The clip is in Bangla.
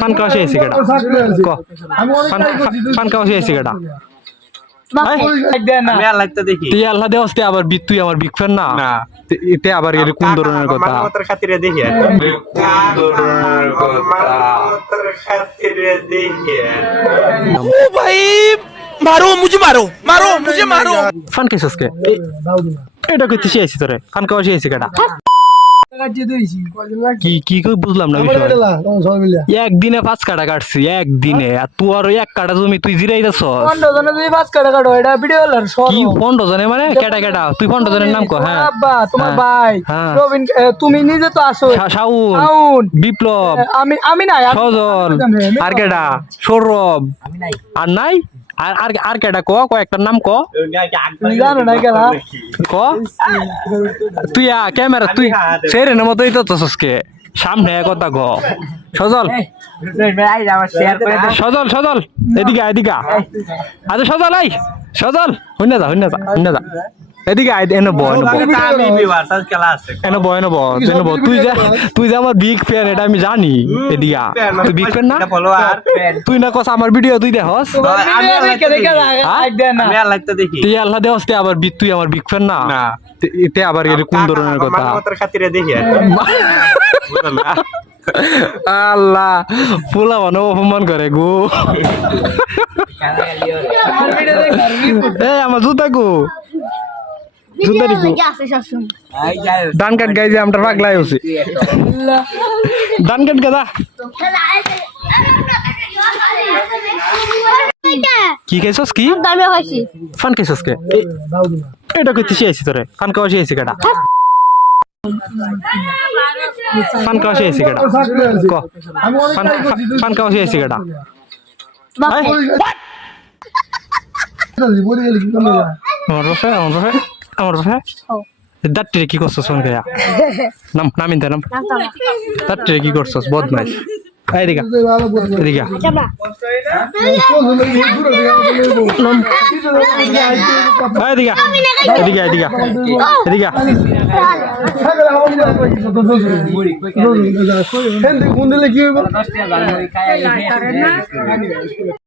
ফান খাওয়া শেষ কেটা ক ফান খাওয়া শেষ কেটা আমি আল্লাহ তো দেখি তুই আল্লাহ দেওয়াস আবার তুই আমার বিগ ফ্যান না এতে আবার এর কোন ধরনের কথা মানবতার খাতিরে দেখি ओ भाई मारो मुझे मारो मारो मुझे मारो ফান খাইছস কে এটা কইতে শেষ তোরে ফান খাওয়া শেষ কেটা কি কি কই বুঝলাম না বিষয় একদিনে 5 কাটা কাটছি একদিনে আর তুই আর এক কাটা জমি তুই জিরাইতাছস 15 জনে তুই 5 কাটা কাটো এটা ভিডিও হলার কি 15 জনে মানে কেটা কেটা তুই 15 জনের নাম কো হ্যাঁ আব্বা তোমার ভাই হ্যাঁ। রবিন তুমি নিজে তো আসো শাউন শাউন বিপ্লব আমি নাই সজল আর কেডা সৌরভ আর নাই আর আর আর কেডা ক কয়েকটার নাম ক তুমি জানো না গেলা ক তুই ক্যামেরা তুই সেরেনের মতোই তো তসকে সামনে কথা ক সজল সজল সজল এদিকে এদিকে আচ্ছা সজল এই সজল হইনা যা হইনা যা হইনা যা এদিকে এনে বয় আমি বিবার সাজ খেলা আছে এনে বয় এনে বয় তুই যে আমার বিগ ফ্যান এটা আমি জানি এদিকে তুই বিগ ফ্যান না ফলোয়ার তুই না কস আমার ভিডিও তুই দেখস আমি আল্লাহ তো দেখি না আমি আল্লাহ তো দেখি তুই আল্লাহ দেওয়াস আবার তুই আমার বিগ ফ্যান না এতে আবার এর কোন ধরনের কথা মানবতার খাতিরে দেখি আল্লাহ পোলা মানে অপমান করে গো এই আমার জুতা গো জুতা দিকো ধান কাট গাই যে আমরা পাগলাই হইছি ধান কাট গাদা কি খাইছস কি ফান খাইছস কে এটা কইতে শেষ তোরে ফান খাওয়া শেষ কেটা ফান খাওয়া শেষ কেটা ক ফান খাওয়া শেষ কেটা আমার বাপে দাঁতটিরে কি করছস ফোন গায়া নাম নামিন নাম দাঁতটিরে কি করছস বদমাইশ এদিকে এদিকে এদিকে এদিকে এদিকে এদিকে কি হইব